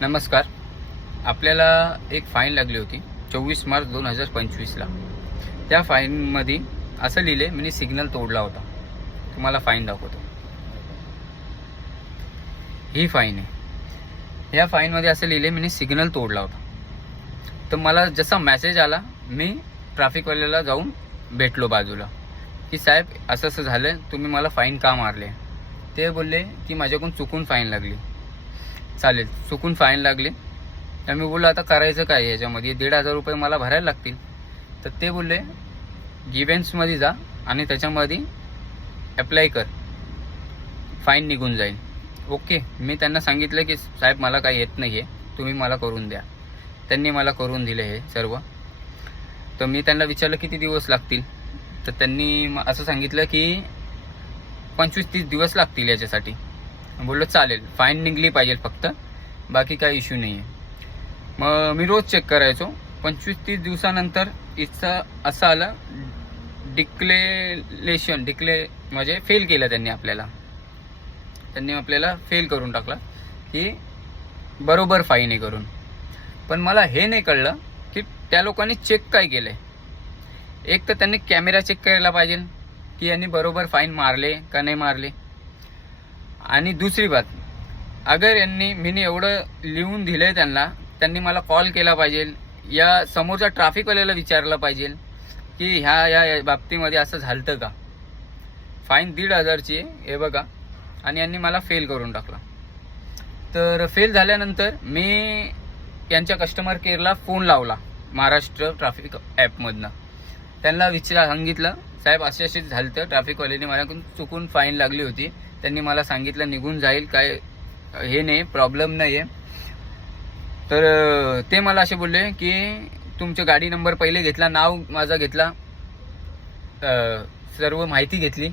नमस्कार. आपल्याला एक फाईन लागली होती 24 मार्च 2025ला. त्या फाईनमध्ये असं लिहिले मी सिग्नल तोडला होता. तुम्हाला फाईन दाखवतो. ही फाईन आहे. या फाईनमध्ये असं लिहिले मी सिग्नल तोडला होता. तर मला जसा मेसेज आला मी ट्रॅफिकवाल्याला जाऊन भेटलो बाजूला की साहेब असं असं झालं, तुम्ही मला फाईन का मारले. ते बोलले की माझ्याकडून चुकून फाईन लागली. चालेल, चुकून फाईन लागली. तर मी बोललो आता करायचं काय याच्यामध्ये, 1,500 रुपये मला भरायला लागतील. तर ते बोलले गिव्हेन्समध्ये जा आणि त्याच्यामध्ये अप्लाय कर, फाईन निघून जाईल. ओके, मी त्यांना सांगितलं की साहेब मला काही येत नाही आहे, तुम्ही मला करून द्या. त्यांनी मला करून दिले हे सर्व. तर मी त्यांना विचारलं किती दिवस लागतील. तर त्यांनी असं सांगितलं की 25-30 दिवस लागतील याच्यासाठी. बोललो चालेल, फाईन निघली पाहिजे फक्त, बाकी काही इश्यू नाही आहे. मग मी रोज चेक करायचो. 25-30 दिवसानंतर इथं असं आलं म्हणजे फेल केलं त्यांनी आपल्याला फेल करून टाकला की बरोबर फाईन आहे करून. पण मला हे नाही कळलं की त्या लोकांनी चेक काय केलंय. एक तर त्यांनी कॅमेरा चेक करायला पाहिजे की यांनी बरोबर फाईन मारले का नाही मारले. आणि दुसरी बात, अगर मी एवढं लिहून दिलंय त्यांनी मला कॉल केला पाहिजे, या समोरच्या ट्रॅफिकवाल्याला विचारलं पाहिजे की ह्या बाबतीमध्ये असं झालं का. फाईन 1,500ची आहे हे बघा, आणि यांनी मला फेल करून टाकला. तर फेल झाल्यानंतर मी यांच्या कस्टमर केअरला फोन लावला, महाराष्ट्र ट्रॅफिक ॲपमधनं. त्यांना सांगितलं साहेब असे असे झालं, तर ट्रॅफिकवाल्याने माझ्याकडून चुकून फाईन लागली होती. त्यांनी मला सांगितलं निघून जाईल, काय हे नाही, प्रॉब्लेम नाही आहे. तर ते मला असे बोलले की तुमचं गाडी नंबर पहिले घेतला, नाव माझा घेतला, सर्व माहिती घेतली.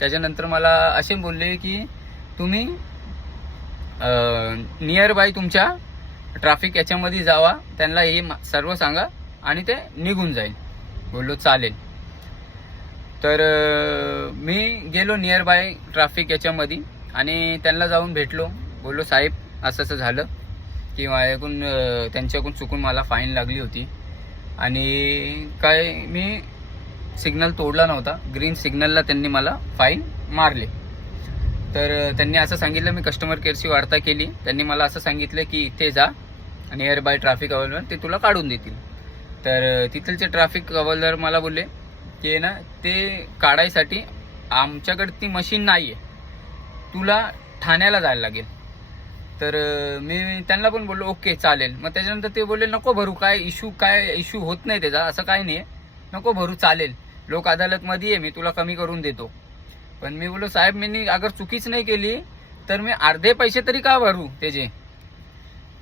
त्याच्यानंतर मला असे बोलले की तुम्ही नियर बाय तुमच्या ट्रॅफिक याच्यामध्ये जावा, त्यांना हे सर्व सांगा आणि ते निघून जाईल. बोललो चालेल. तर मी गेलो नियर बाय ट्रॅफिक याच्यामध्ये आणि त्यांना जाऊन भेटलो. बोललो साहेब असं असं झालं की माझ्याकडून त्यांच्याकडून चुकून मला फाईन लागली होती आणि काय मी सिग्नल तोडला नव्हता, ग्रीन सिग्नलला त्यांनी मला फाईन मारले. तर त्यांनी असं सांगितलं, मी कस्टमर केअरशी वार्ता केली. त्यांनी मला असं सांगितलं की इथे जा नियर बाय ट्रॅफिक हवालदार, ते तुला काढून देतील. तर तिथलचे ट्रॅफिक हवालदार मला बोलले की ना ते काढायसाठी आमच्याकडे ती मशीन नाही आहे, तुला ठाण्याला जायला लागेल. तर मी त्यांना पण बोललो ओके चालेल. मग त्याच्यानंतर ते बोलले नको भरू, काय इश्यू होत नाही त्याचा, असं काय नाही आहे, नको भरू चालेल, लोक अदालतमध्ये आहे, मी तुला कमी करून देतो. पण मी बोललो साहेब मी अगर चुकीच नाही केली तर मी अर्धे पैसे तरी का भरू त्याचे.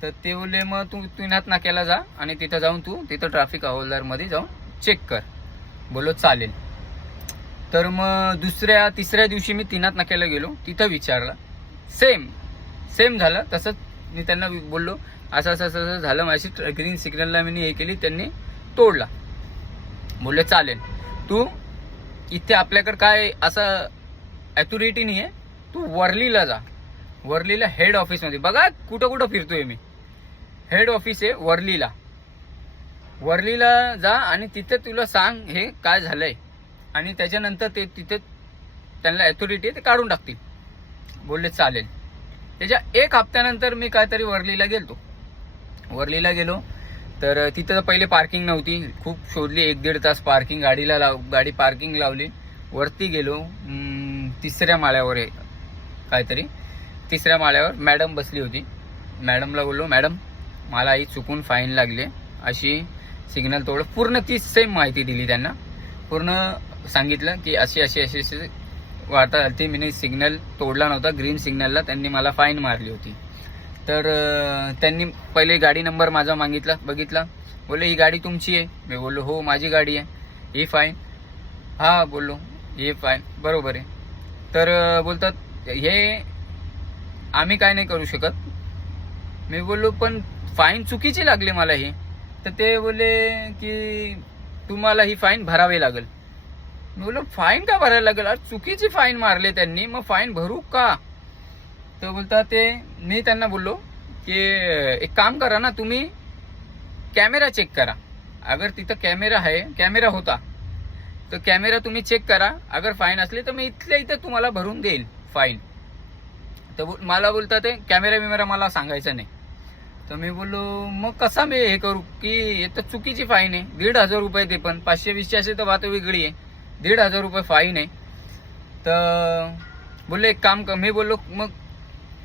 तर ते बोलले मग तू तुनात नाक्याला जा आणि तिथं जाऊन तू तिथं ट्रॅफिक हवालदारमध्ये जाऊन चेक कर. बोलो चालेल. तर मग तिसऱ्या दिवशी मी तिनात नाक्याला गेलो, तिथं विचारलं, सेम झालं तसंच. मी त्यांना बोललो असं असं असं झालं, माझी ग्रीन सिग्नलला मी हे केली, त्यांनी तोडला. बोलले चालेल, तू इथे आपल्याकडे काय असं अथॉरिटी नाही आहे, तू वर्लीला जा. वर्लीला हेड ऑफिसमध्ये, बघा कुठं फिरतोय मी, हेड ऑफिस आहे वर्लीला जा आणि तिथे तुला सांग हे काय झालंय, आणि त्याच्यानंतर ते तिथे त्यांना अथॉरिटी आहे ते काढून टाकतील. बोलले चालेल. त्याच्या 1 हप्त्यानंतर मी काहीतरी वर्लीला गेलो. तर तिथं पहिले पार्किंग नव्हती, खूप शोधली, 1-1.5 तास पार्किंग, गाडी पार्किंग लावली. वरती गेलो, 3ऱ्या माळ्यावर आहे काहीतरी, 3ऱ्या माळ्यावर मॅडम बसली होती. मॅडमला बोललो मॅडम मला ही चुकून फाईन लागली, अशी सिग्नल तोड, पूर्ण ती सेम माहिती दिली त्यांना. पूर्ण सांगितलं की अशी वार्ता झाली, मी सिग्नल तोडला नव्हता, ग्रीन सिग्नलला त्यांनी मला फाईन मारली होती. तर त्यांनी पहिले गाडी नंबर माझा बघितला. बोलले ही गाडी तुमची आहे. मी बोललो हो माझी गाडी आहे. ही फाईन, हा बोललो हे फाईन बरोबर आहे. तर बोलतात हे आम्ही काय नाही करू शकत. मी बोललो पण फाईन चुकीची लागली मला ही. तर ते बोलले की तुम्हाला ही फाईन भरावी लागेल. मी बोललो फाईन का भरायला लागेल, चुकीची फाईन मारले त्यांनी, मग फाईन भरू का. तर बोलतात मी त्यांना बोललो की एक काम करा ना, तुम्ही कॅमेरा चेक करा. अगर तिथं कॅमेरा होता तर कॅमेरा तुम्ही चेक करा. अगर फाईन असली तर मी इथल्या इथं तुम्हाला भरून देईल फाईन. तर मला बोलतात ते कॅमेरा मला सांगायचं नाही. तर मी बोललो मग कसा मी हे करू की हे तर चुकीची फाईन आहे. 1,500 रुपये, ते पण 520 असे तर बात वेगळी आहे. 1,500 रुपये फाईन आहे. तर बोलले एक काम कर. मी बोललो मग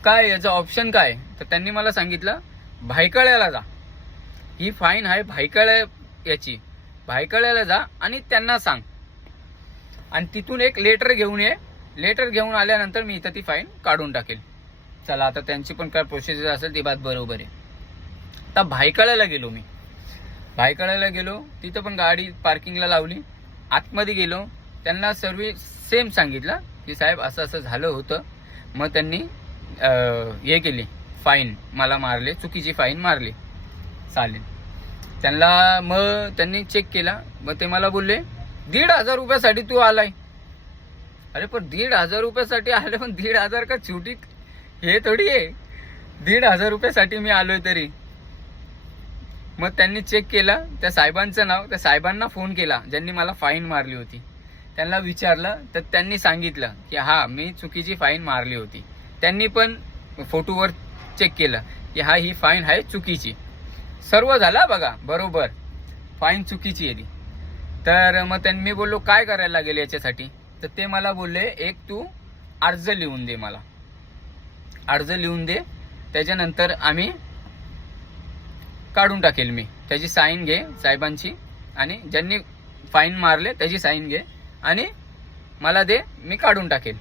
काय याचं ऑप्शन काय? तर त्यांनी मला सांगितलं भायखळ्याला जा. ही फाईन आहे भायखळ्या याची. भायखळ्याला जा आणि त्यांना सांग आणि तिथून एक लेटर घेऊन ये. लेटर घेऊन आल्यानंतर मी इथं ती फाईन काढून टाकेल. चला आता त्यांची पण काय प्रोसिजर असेल ती बात बरोबर आहे. आता भायखळ्याला गेलो मी. भायखळ्याला गेलो, तिथं पण गाडी पार्किंगला लावली. आतमध्ये गेलो, त्यांना सर्व सेम सांगितलं की साहेब असं असं झालं होतं. मग त्यांनी हे केली, फाईन मला मारले, चुकीची फाईन मारली. चालेल. मग त्यांनी चेक केला. मग ते मला बोलले 1,500 रुपयासाठी तू आलाय. अरे पण 1,500 रुपयासाठी आले, पण 1,500 का छोटी हे थोडी आहे. 1,500 रुपयासाठी मी आलोय तरी. मग त्यांनी चेक केला. त्या साहेबांचं नाव, त्या साहेबांना फोन केला ज्यांनी मला फाईन मारली होती. त्यांना विचारलं तर त्यांनी सांगितलं की हा मी चुकीची फाईन मारली होती. त्यांनी पण फोटोवर चेक केलं की हा ही फाईन आहे चुकीची. सर्व झाला बघा बरोबर, फाईन चुकीची आहे ती. तर मग मी बोललो काय करायला लागेल याच्यासाठी? तर ते मला बोलले एक तू अर्ज लिहून दे मला. अर्ज लिहून दे, त्याच्यानंतर आम्ही काढून टाकेल मी. त्याची साईन घे साहेबांची आणि ज्यांनी फाईन मारले त्याची साईन घे आणि मला दे, मी काढून टाकेल.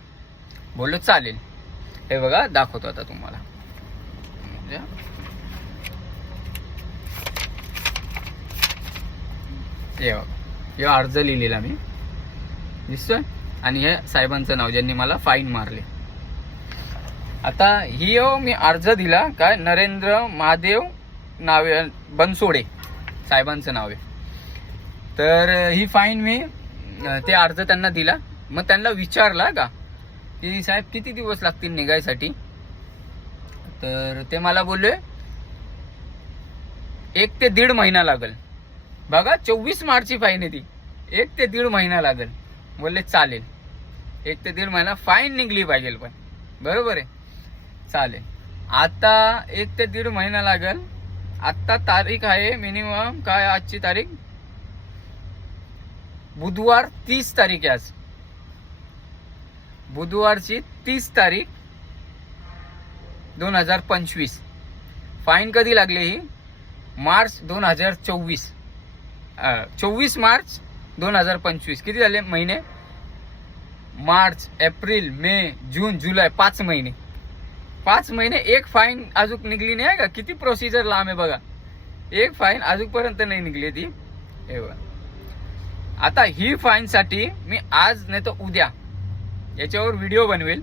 बोललो चालेल. हे बघा दाखवतो आता तुम्हाला. हे बघा, हे अर्ज लिहिलेला मी, दिसतोय, आणि हे साहेबांचं नाव ज्यांनी मला फाईन मारले. आता ही मी अर्ज दिला काय, नरेंद्र महादेव नावे बनसोडे साहेबांचं नाव आहे. तर ही फाईन मी ते अर्ज त्यांना दिला. मग त्यांना विचारला का की साहेब किती दिवस लागतील निघायसाठी? तर ते मला बोलले 1 ते 1.5 महिना लागेल. बघा 24 मार्चची फाईन आहे ती. 1 ते 1.5 महिना लागेल. बोलले चालेल, 1 ते 1.5 महिना फाईन निघली पाहिजे. पण बरोबर आहे, चालेल. आता 1 ते 1.5 महिना लागेल. आता तारीख आहे मिनिमम काय, आजची तारीख बुधवार 30 तारीख आहे. आज बुधवारची 30 तारीख 2025. फाईन कधी लागली ही? मार्च 2024. 24 मार्च 2025. किती झाले महिने? मार्च, एप्रिल, मे, जून, जुलै, 5 महिने. 5 महिने एक फाईन अजून निघली नाही का? किती प्रोसिजर लांब आहे बघा. एक फाईन अजूनपर्यंत नाही निघली ती. हे बघा. आता ही फाईन साठी मी आज नाही तर उद्या याच्यावर व्हिडिओ बनवेल.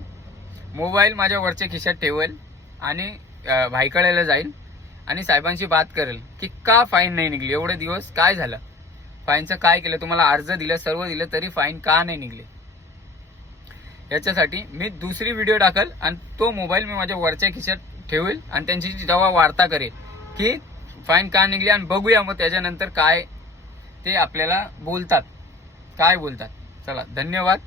मोबाईल माझ्या वरच्या खिशात ठेवेल आणि भायखळ्याला जाईल आणि साहेबांशी बात करेल की का फाईन नाही निघली, एवढे दिवस काय झालं, फाईनचं काय केलं, तुम्हाला अर्ज दिलं, सर्व दिलं, तरी फाईन का नाही निघले. याच्यासाठी मी दुसरी व्हिडिओ टाकल आणि तो मोबाईल मी माझ्या वरच्या खिशात ठेवेल आणि त्यांची जेव्हा वार्ता करेल की फाईन का निघली, आणि बघूया मग त्याच्यानंतर काय ते आपल्याला बोलतात, काय बोलतात. चला धन्यवाद.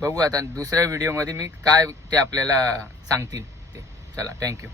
बघू आता दुसऱ्या व्हिडिओमध्ये मी काय ते आपल्याला सांगतील ते. चला थँक्यू.